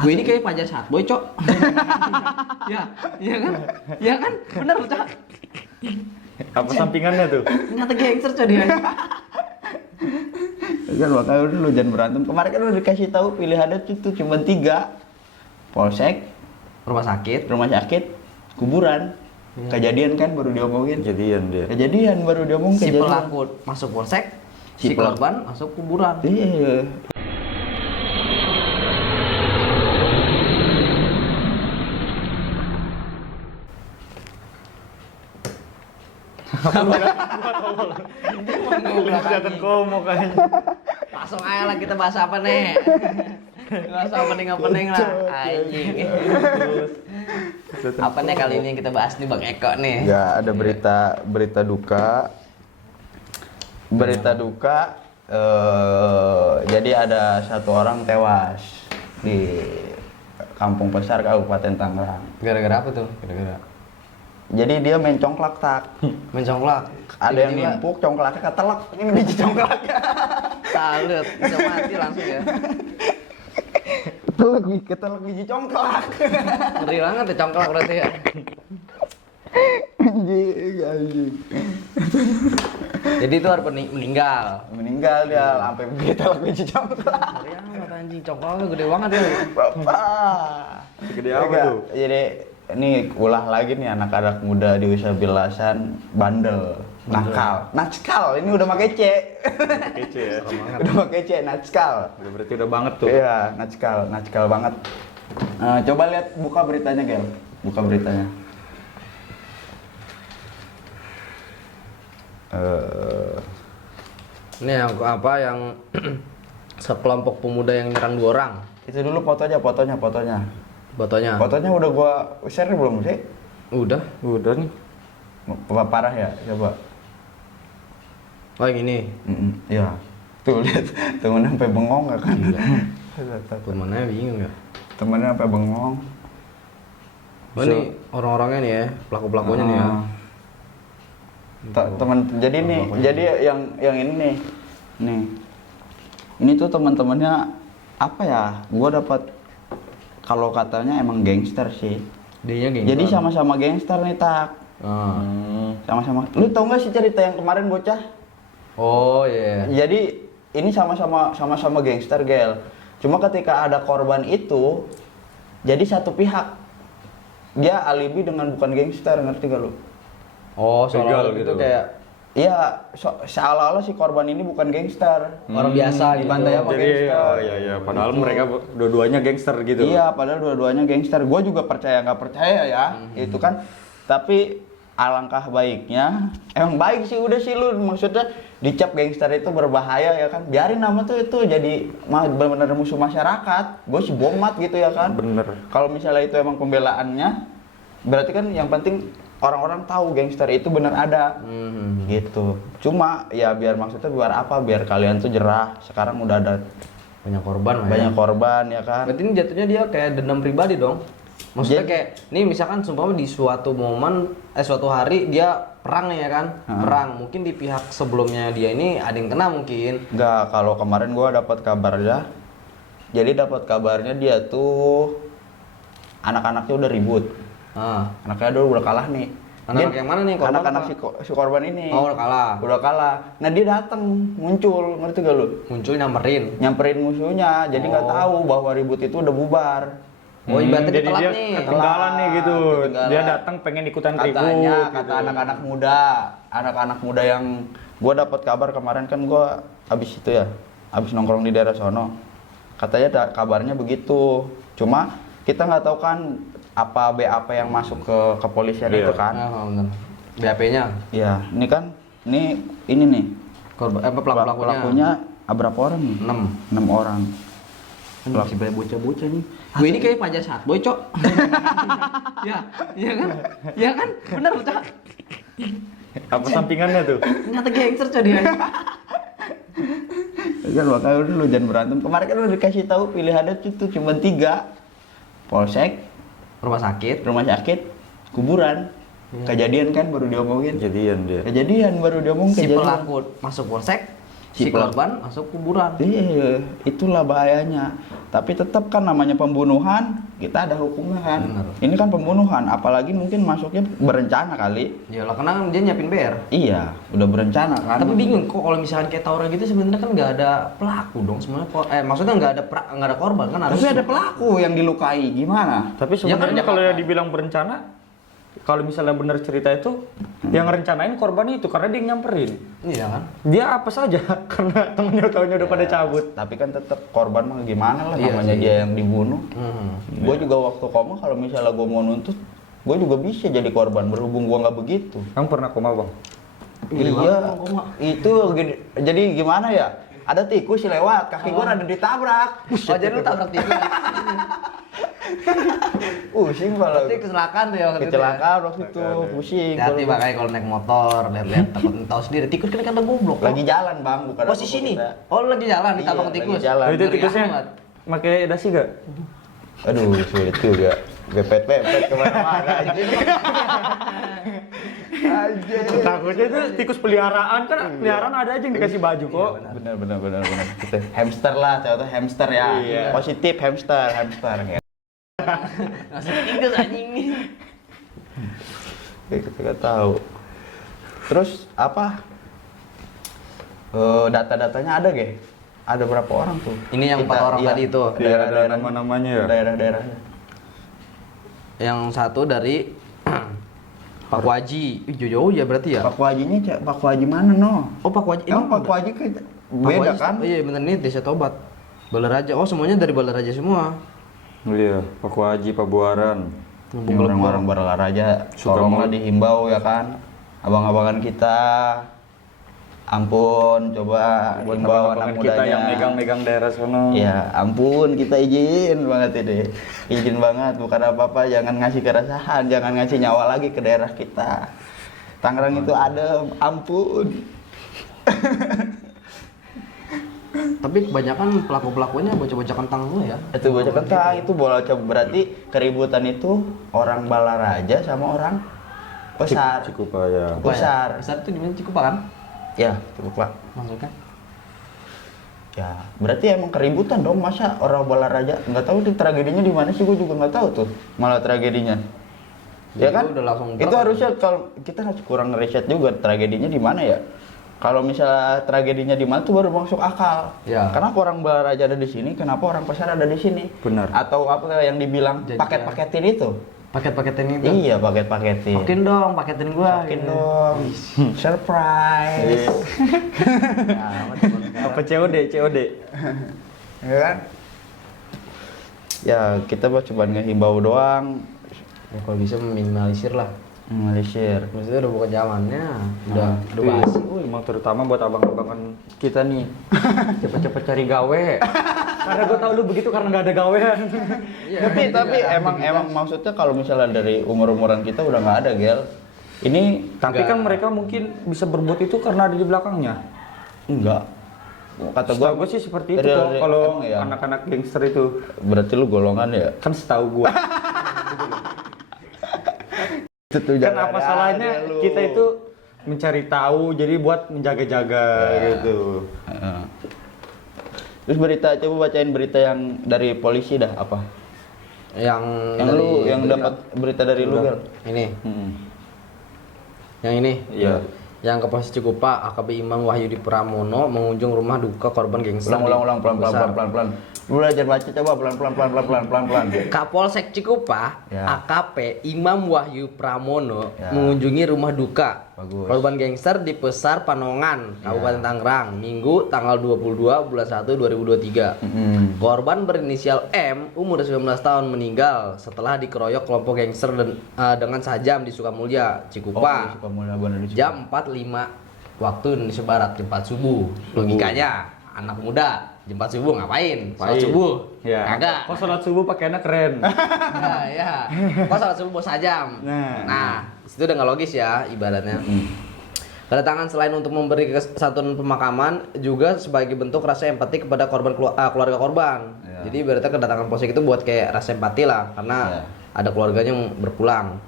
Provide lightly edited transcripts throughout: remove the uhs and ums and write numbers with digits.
Gue ini kayak Fajar Satboy, Cok. Ya, iya kan? Iya kan? Bener, Cok. Apa sampingannya tuh? Ternyata gangster, Cok dia. Kan makanya udah lu jangan berantem. Kemarin kan udah dikasih tahu pilihannya itu cuma 3. Polsek, Rumah sakit. rumah sakit, kuburan. Kejadian kan baru diomongin. Kejadian dia. Kejadian baru diomongin. Si kejadian. pelaku masuk polsek, si Si pelaku. korban masuk kuburan. Iya. Kelihatan komo kayaknya. Langsung aja lah kita bahas apa nih? Bahas opening lah, anjing. Apa nih kali ini yang kita bahas nih Bang Eko nih? Ya ada berita duka. Berita duka. Jadi ada 1 orang tewas di Kampung Besar Kabupaten Tangerang. Gara-gara apa tuh? Gara-gara Jadi dia main congklak tak. mencongklak. Ada yang nimpuk congklaknya ketelak. Ini biji congklaknya. Salut, bisa mati langsung ya. Ketelak biji congklak. Ngeri banget ya congklak berarti ya. Anjing. Jadi itu harus meninggal. Meninggal dia sampai ketelak biji congklak. Ngeri amat anjing, congklaknya gede banget ya. Bapak. Segede apa tuh? Jadi ini ulah lagi nih anak-anak muda di usia belasan bandel, nakal. Ini udah pakai C. Kece ya. Udah pakai C, nakal. Udah berarti udah banget tuh. Iya, nakal banget. Coba lihat buka beritanya, Gel. Buka beritanya. Ini yang apa yang sekelompok pemuda yang nyerang 2 orang. Itu dulu fotonya. Fotonya. Fotonya udah gua share belum sih? Udah. Udah nih. Parah ya, coba. Oh yang ini. Iya. Tuh lihat, temennya sampai bengong gak kan? Temennya bingung ya. Temennya sampai bengong. Oh ini orang-orangnya nih ya, pelaku-pelakunya nih ya. Teman jadi nih, jadi yang ini nih. Nih. Ini tuh teman-temannya apa ya? Gua dapat kalau katanya emang gangster sih. Dianya gengsi. Jadi sama-sama gangster nih tak. Sama-sama. Lu tau gak sih cerita yang kemarin bocah? Oh iya. Jadi ini sama-sama gangster, Gel. Cuma ketika ada korban itu jadi satu pihak. Dia alibi dengan bukan gangster, ngerti gak lu? Oh Begal soalnya gitu gitu. kayak Iya, seolah-olah si korban ini bukan gangster. orang biasa gitu. dibantai apa Jadi gangster. iya. Padahal mereka dua-duanya gangster gitu. Iya, padahal dua-duanya gangster. Gue juga percaya nggak percaya ya, itu kan. Tapi alangkah baiknya, emang baik sih udah sih lu maksudnya dicap gangster itu berbahaya ya kan. Biarin nama tuh itu jadi benar-benar musuh masyarakat. Gue sih bomat gitu ya kan. Bener. Kalau misalnya itu emang pembelaannya, berarti kan yang penting orang-orang tahu gangster itu benar ada. Gitu. Cuma ya biar maksudnya biar apa? Biar kalian tuh jerah. Sekarang udah ada Banyak korban lah ya. banyak korban ya kan. Berarti ini jatuhnya dia kayak dendam pribadi dong. Maksudnya kayak nih misalkan sumpah di suatu momen suatu hari dia perang nih ya kan. Perang. Mungkin di pihak sebelumnya dia ini ada yang kena mungkin. Enggak, kalau kemarin gua dapat kabarnya. Jadi dapat kabarnya dia tuh anak-anaknya udah ribut. Anaknya udah kalah nih. Anak-anak yang mana nih korban? Anak-anak si korban ini. Oh, udah kalah. Udah kalah. Nah, dia datang, muncul, ngerti gak lu? Muncul nyamperin. Nyamperin musuhnya, jadi nggak tahu bahwa ribut itu udah bubar. Oh, ibaratnya jadi telat dia nih. ketinggalan nih gitu. Ketinggalan. Dia datang pengen ikutan ribut. Katanya, gitu. kata anak-anak muda yang gua dapat kabar kemarin kan gua habis itu ya, habis nongkrong di daerah sono. Katanya kabarnya begitu. Cuma kita nggak tahu kan apa BAP yang masuk ke kepolisian itu kan. Bener. BAP-nya. Ya, ini kan ini nih. Korban pelakunya Pelakunya berapa orang nih? 6. 6 orang. Masih banyak bocah-bocah nih. Gue ini kayak Fajar Satboy, Cok. Ya, iya kan? Iya kan? Bener, Cok. Apa sampingannya tuh? Ternyata gangster, Cok dia. Kan makanya udah lu jangan berantem. Kemarin kan udah dikasih tahu pilihannya itu cuma 3. Polsek, Rumah sakit. kuburan. Kejadian kan baru diomongin. Kejadian dia. Kejadian baru diomongin. Si kejadian. pelaku masuk polsek, si korban masuk kuburan. Iya, itulah bahayanya. Tapi tetap kan namanya pembunuhan, kita ada hukumnya kan. Bener. Ini kan pembunuhan, apalagi mungkin masuknya berencana kali. Ya lah karena kan dia nyiapin BR. Iya, udah berencana kan. Tapi bingung kok kalau misalkan kayak tawuran gitu sebenarnya kan nggak ada pelaku dong sebenarnya. Maksudnya nggak ada korban kan harus. Tapi ada pelaku yang dilukai, gimana? Tapi sebenarnya kalau yang dibilang berencana, kalau misalnya benar cerita itu, yang rencanain korban itu karena dia yang nyamperin. Iya kan? Dia apa saja karena temennya taunya udah pada cabut. Tapi kan tetap korban mah gimana lah, Iya namanya sih. dia yang dibunuh. Gue Iya. juga waktu koma kalau misalnya gue mau nuntut, gue juga bisa jadi korban berhubung gue nggak begitu. Kamu pernah koma bang? Gede banget, Iya, Bang, koma. itu jadi gimana ya? Ada tikus lewat, kaki gue ada ditabrak. Oh jadi lu tabrak tikus. Pusing malah. Berarti kecelakaan tuh ya waktu itu. Kecelakaan waktu itu, pusing. Hati-hati makanya kalau naik motor, lihat-lihat takut tahu sendiri. Tikus kan kadang goblok. Lagi jalan bang, bukan Posisi apa-apa nih. kita. Oh lu lagi jalan ditabrak Iya, tikus. lagi jalan. Itu Ngeri tikusnya amat. pakai dasi gak? Aduh, sulit juga. Bepet-bepet kemana-mana aja. Anjir. Takutnya itu tikus peliharaan kan, peliharaan ada aja yang dikasih baju kok. Benar. Gitu. Hamster lah, contoh hamster ya. Iya. Positif hamster ya. Masuk tikus anjing nih. Kita nggak tahu. Terus apa? Data-datanya ada gak? Ada berapa orang tuh? Ini yang 4 orang tadi itu. Iya, ada nama-namanya ya. Daerah-daerahnya. Yang satu dari Pak Waji. Jauh ya berarti ya? Pak Wajinya, Pak Waji mana no? Oh Pak Waji. Emang Pak Waji kayak beda kan? Oh iya bener nih Desa Tobat. Balaraja. Oh semuanya dari Balaraja semua. Iya, Pak Waji, Pak Buaran. Ini orang-orang berolahraga, Suka tolonglah mau- dihimbau ya kan, abang-abangan kita, ampun, coba Buat himbau anak abang-abangan mudanya. kita yang megang-megang daerah sono. Ya ampun, kita izin banget ini, izin banget, bukan apa-apa, jangan ngasih keresahan, jangan ngasih nyawa lagi ke daerah kita. Tangerang itu adem, ampun. Tapi kebanyakan pelaku-pelakunya bocah-bocah kentang semua ya. Itu bocah kentang, itu bola coba, berarti keributan itu orang Balaraja sama orang Besar. Cikupa ya. Besar. Besar itu di mana Cikupa kan? Ya, cukup Pak. Maksudnya? Ya, berarti emang keributan dong, masa orang Balaraja nggak tahu di tragedinya di mana sih, gue juga nggak tahu tuh malah tragedinya. Ya Jadi kan? udah langsung Itu berat. harusnya kalau kita harus kurang riset juga tragedinya di mana ya. Kalau misalnya tragedinya di mana tuh baru masuk akal. Ya. Kenapa orang Balaraja ada di sini? Kenapa orang Pasar ada di sini? Benar. Atau apa yang dibilang Janjian. paket-paketin itu? Paket-paketin itu. Iya, paket-paketin. Paketin dong, paketin gua. Paketin gitu. dong. Surprise. Nah, sama teman sekarang. Apa COD? Ya kan? Ya, kita mah cuma ngehimbau doang. Ya, kalau bisa meminimalisir lah. Malaysia. Maksudnya udah bukan zamannya, udah basi. Emang terutama buat abang-abangan kita nih, cepet-cepet cari gawe. Karena gue tau lu begitu karena nggak ada gawean. Tapi emang maksudnya kalau misalnya dari umur-umuran kita udah nggak ada, Gel. Ini Tapi kan mereka mungkin bisa berbuat itu karena ada di belakangnya. enggak. Kata Setahu gua gue sih seperti itu dari- kok kalau emang ya? anak-anak gangster itu. berarti lu golongan ya. Kan setahu gue. Itu tuh Kan jangan apa ada salahnya lu. kita itu mencari tahu jadi buat menjaga-jaga gitu. Heeh. Terus berita, coba bacain berita yang dari polisi dah apa? Yang Yang dapat berita dari lu, Gel. Ini, Mm-mm. yang ini. Iya. Yang ke Polres Cikupa, AKP Imam Wahyudi Pramono mengunjung rumah duka korban gangster. Ulang di Besar. pelan. Lu belajar baca coba pelan. Kapolsek Cikupa, Ya. AKP Imam Wahyu Pramono Ya. mengunjungi rumah duka Bagus. korban gangster di Pesar Panongan, Kabupaten Tangerang, Minggu tanggal 22 bulan 1 2023. Korban berinisial M, umur 19 tahun meninggal setelah dikeroyok kelompok gangster dengan sajam di Sukamulya, Cikupa. Jam 4.05 waktu Indonesia Barat, jam 4 subuh. Logikanya anak muda jam 4 subuh ngapain? Sholat Ngapain? subuh? Ya. Kagak. Kok sholat subuh pakaiannya keren. Nah, ya. Kok sholat subuh bos sajam? Nah. Itu udah nggak logis ya ibaratnya. Kedatangan selain untuk memberi kesatuan pemakaman juga sebagai bentuk rasa empati kepada keluarga korban. Ya. Jadi ibaratnya kedatangan polsek itu buat kayak rasa empati lah karena Ya. ada keluarganya yang berpulang.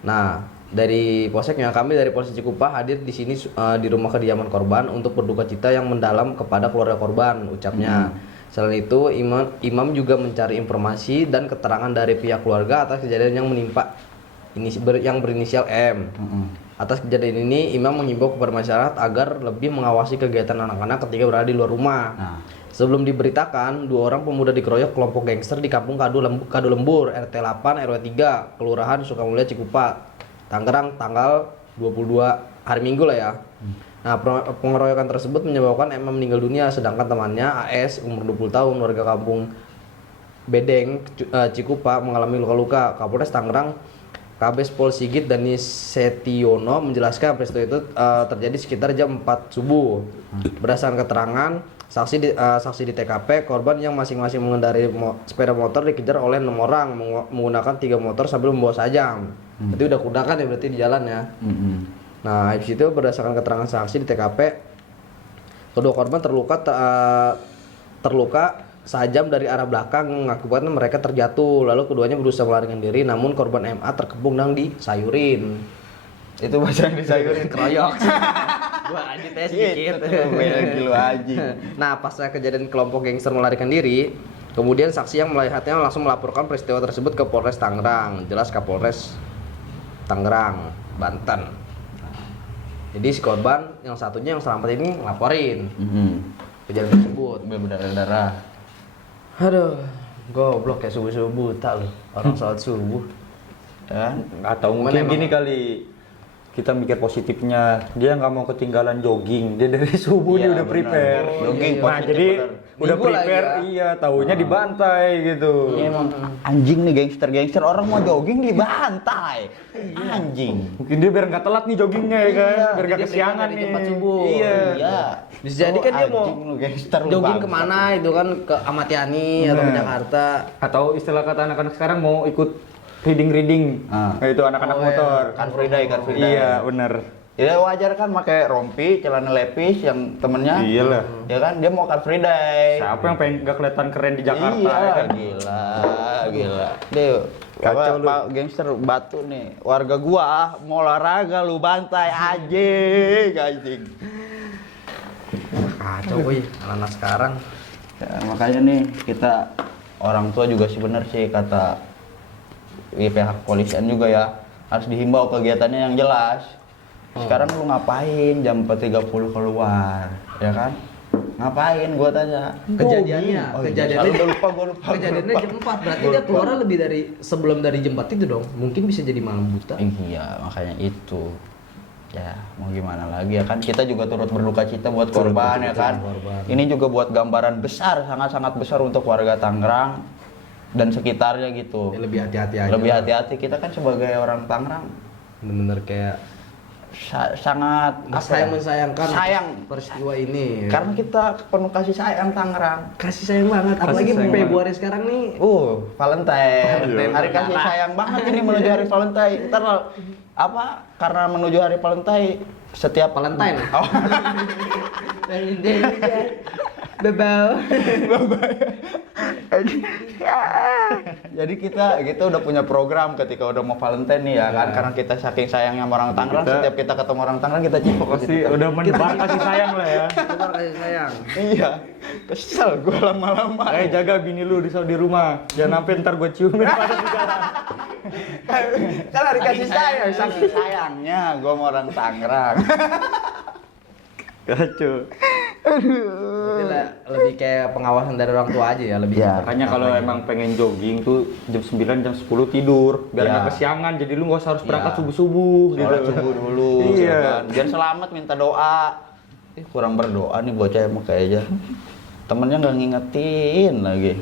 Nah, Dari Polseknya, kami dari Polsek Cikupa hadir di sini di rumah kediaman korban untuk berduka cita yang mendalam kepada keluarga korban, ucapnya. Selain itu, Imam juga mencari informasi dan keterangan dari pihak keluarga atas kejadian yang menimpa yang berinisial M. Atas kejadian ini, Imam mengimbau kepada masyarakat agar lebih mengawasi kegiatan anak-anak ketika berada di luar rumah. Sebelum diberitakan, 2 orang pemuda dikeroyok kelompok gangster di Kampung Kadu Lembur, RT 8 RW 3, Kelurahan Sukamulya Cikupa, Tangerang, tanggal 22 hari Minggu lah ya. Nah, pengeroyokan tersebut menyebabkan M meninggal dunia, sedangkan temannya AS umur 20 tahun warga Kampung Bedeng Cikupa mengalami luka-luka. Kapolres Tangerang Kabes Pol Sigit Dani Setiono menjelaskan peristiwa itu terjadi sekitar jam 4 subuh. Berdasarkan keterangan saksi di TKP, korban yang masing-masing mengendarai sepeda motor dikejar oleh 6 orang menggunakan 3 motor sambil membawa sajam. Itu udah kudakan ya berarti di jalan ya. Nah, habis itu berdasarkan keterangan saksi di TKP, kedua korban terluka sajam dari arah belakang mengakibatkan mereka terjatuh. Lalu keduanya berusaha melarikan diri, namun korban MA terkepung dan disayurin. Itu bahasa yang disayurin. Keroyok. Gua aja tes dikit. Beda kilo aja. Nah, pasca kejadian kelompok gangster melarikan diri, kemudian saksi yang melihatnya langsung melaporkan peristiwa tersebut ke Polres Tangerang. Jelas Kapolres Tangerang, Banten. Jadi si korban yang satunya yang selamat ini ngelaporin kejadian tersebut. Berdarah-darah. Aduh, goblok kayak subuh-subuh buta loh. Orang sholat subuh. Ya. Atau mungkin gini kali, kita mikir positifnya, dia nggak mau ketinggalan jogging, dia dari subuh dia udah prepare. Jogging Nah, positif, jadi bener. udah Minggu prepare, lagi ya. iya, taunya dibantai gitu. Anjing nih gangster orang mau jogging dibantai. Anjing. Mungkin dia biar nggak telat nih joggingnya ya kan, biar nggak Jadi dia kesiangan dari nih. jam 4 subuh. Iya. Iya. Bisa jadi kan dia mau Anjing lu gangster lu jogging bangsa. kemana itu kan ke Amatiani atau ke Nah. Jakarta. Atau istilah kata anak-anak sekarang mau ikut reading. Ah. Nah, itu anak-anak Oh, motor. iya. Car Free Day, Car Free Day. Iya, bener. Ya wajar kan pakai rompi, celana lepis yang temennya. Iyalah. Ya kan dia mau Car Free Day. Siapa yang pengen nggak kelihatan keren di Jakarta Iya, ya kan? gila. Deh, Kacau lu. Pak gangster batu nih. Warga gua mau olahraga lu bantai anjing. Kacau woi, anak-anak sekarang. Ya, makanya nih kita orang tua juga sih bener sih kata pihak kepolisian juga ya, harus dihimbau kegiatannya yang jelas. Sekarang lu ngapain jam 4.30 keluar, ya kan? Ngapain gua tanya. Kejadiannya, Oh, iya, kejadiannya gua lupa. Kejadiannya jam 4, berarti dia keluar lebih dari sebelum dari jam 4 itu dong. Mungkin bisa jadi malam buta. Iya, makanya itu. Ya, mau gimana lagi ya kan, kita juga turut berduka cita buat korban ya kan. Ini juga buat gambaran besar, sangat-sangat besar untuk warga Tangerang dan sekitarnya gitu. Ya, lebih hati-hati aja. Lebih hati-hati, kita kan sebagai orang Tangerang Bener-bener kayak sangat sayang-sayangkan sayang peristiwa ini. Ya. karena kita penuh kasih sayang Tangerang. Kasih sayang banget, apalagi sayang Februari sekarang nih. Valentine. Hari kasih sayang banget ini menuju hari Valentine. Ntar karena menuju hari Valentine setiap Valentine. Oh. Bebel. Jadi kita udah punya program ketika udah mau Valentine nih ya kan, karena kita saking sayangnya sama orang Tangerang, setiap kita ketemu orang Tangerang kita cipok Pasti udah menebar kasih sayang lah ya. Kita kasih sayang. Iya, kesel gue lama-lama. Jaga bini lu di rumah, jangan sampai ntar gue ciumin pada di jalan. Kan hari kasih sayang, saking sayangnya gue sama orang Tangerang. Kacau. Berarti lebih kayak pengawasan dari orang tua aja ya, lebih. Ya. Makanya kalau emang pengen jogging tuh jam 9 jam 10 tidur biar Ya. nggak kesiangan, jadi lu nggak usah harus berangkat Ya. subuh-subuh gitu. Sholat subuh dulu, Iya. ya kan? Biar selamat minta doa. Kurang berdoa nih bocah emang kayaknya. Temennya nggak ngingetin lagi.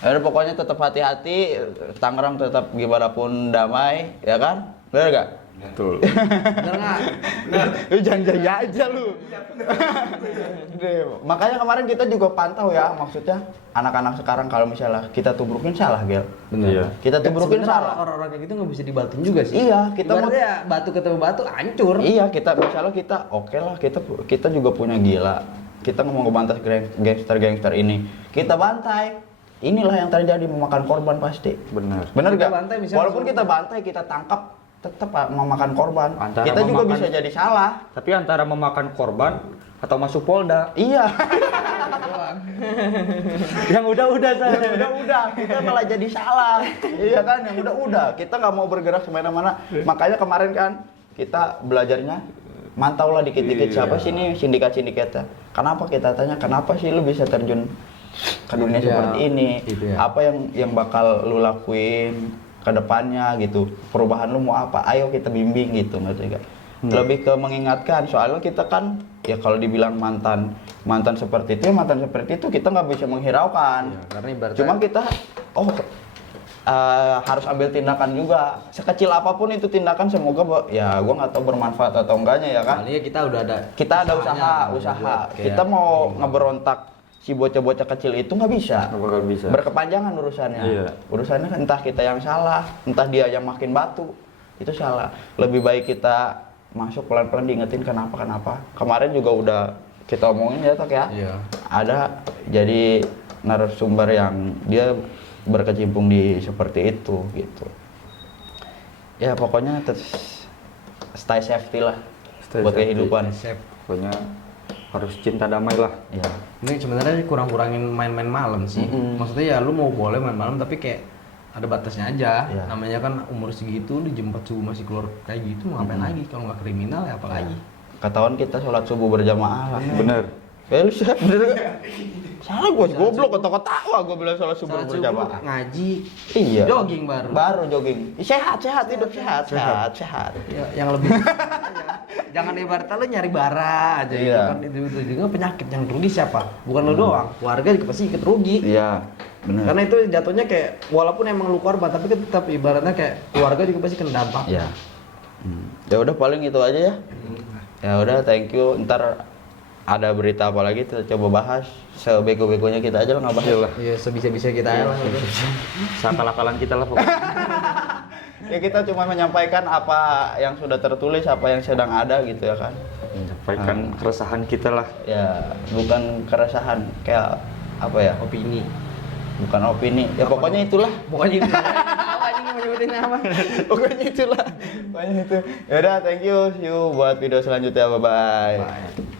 Ya udah, pokoknya tetap hati-hati. Tangerang tetap gimana pun damai, ya kan? Bener gak? Betul. Bener nggak? Lu jangan aja lu. Makanya kemarin kita juga pantau ya, maksudnya anak-anak sekarang kalau misalnya kita tubrukin salah, Gel. Iya. Kita tubrukin Sebenarnya salah. orang-orang kayak gitu nggak bisa dibatin juga sih. Iya, kita mau Ibaratnya batu ketemu batu hancur. Iya, kita oke lah, kita juga punya gila. Kita ngomong ngebantas gangster ini. Kita bantai. Inilah yang terjadi, memakan korban pasti. Benar. Bener Kita gak? bantai misalnya Walaupun kita bantai, kita tangkap, tetap memakan korban. Antara Kita juga memakan- bisa jadi salah. Tapi antara memakan korban atau masuk Polda. Iya. Yang udah-udah saya. Udah, kita malah jadi salah. Iya kan, yang udah. Kita nggak mau bergerak kemana-mana. Makanya kemarin kan kita belajarnya mantau lah dikit-dikit siapa sih nih sindikat-sindikatnya. Kenapa kita tanya, kenapa sih lu bisa terjun ke dunia Iya, seperti ini? gitu ya. Apa yang bakal lu lakuin ke depannya gitu? Perubahan lu mau apa? Ayo kita bimbing gitu, ngerti gak? Lebih ke mengingatkan, soalnya kita kan ya kalau dibilang mantan seperti itu, ya mantan seperti itu kita nggak bisa menghiraukan. Ya, karena ibaratnya Cuma kita harus ambil tindakan juga, sekecil apapun itu tindakan, semoga ya gua nggak tahu bermanfaat atau enggaknya ya kan. kali ya kita udah ada Ada usahanya, usaha. buat kayak- Kita mau ngeberontak si bocah-bocah kecil itu nggak bisa. Nggak bakal bisa. Berkepanjangan urusannya. Iya. Urusannya kan entah kita yang salah, entah dia yang makin batu. Itu salah. Lebih baik kita masuk pelan-pelan diingetin kenapa. Kemarin juga udah kita omongin ya, Tok ya. Iya. Ada jadi narasumber yang dia berkecimpung di seperti itu gitu. Ya pokoknya stay safety lah Stay buat safety. kehidupan. Chef. Pokoknya harus cinta damai lah. Ya. Ini sebenarnya kurang-kurangin main-main malam sih. Maksudnya ya lu mau boleh main malam tapi kayak ada batasnya aja. Iya. Namanya kan umur segitu di jam 4 subuh masih keluar kayak gitu mau ngapain lagi kalau nggak kriminal ya apa lagi. Ketahuan kita sholat subuh berjamaah lah. Bener. Lu siap bener gak? Salah gua goblok ketawa gua bilang sholat subuh Salat subuh berjamaah. ngaji, Iya. jogging baru. Baru jogging. Sehat hidup sehat. Ya, yang lebih jangan ibaratnya lu nyari bara aja gitu Iya. kan itu juga penyakit yang rugi siapa? Bukan lu doang, keluarga juga pasti ikut rugi. Iya, benar. Karena itu jatuhnya kayak walaupun emang lu korban tapi kan tetap ibaratnya kayak keluarga juga pasti kena dampak. Ya. Ya udah paling itu aja ya. Ya udah, thank you. Ntar ada berita apa lagi kita coba bahas. Sebego-begonya kita aja lah nggak bahas. Iya, sebisa-bisa kita ya lah. Sakal-akalan kita lah pokoknya. Ya kita cuma menyampaikan apa yang sudah tertulis, apa yang sedang ada gitu ya kan. Menyampaikan keresahan kita lah. Ya, bukan keresahan, kayak apa ya? Opini. Bukan opini. Ya pokoknya itulah. Pokoknya itu. Apa anjing mau nyebutin apa? Pokoknya itulah. Pokoknya itu. Ya udah, thank you. See you buat video selanjutnya. Bye-bye. Bye.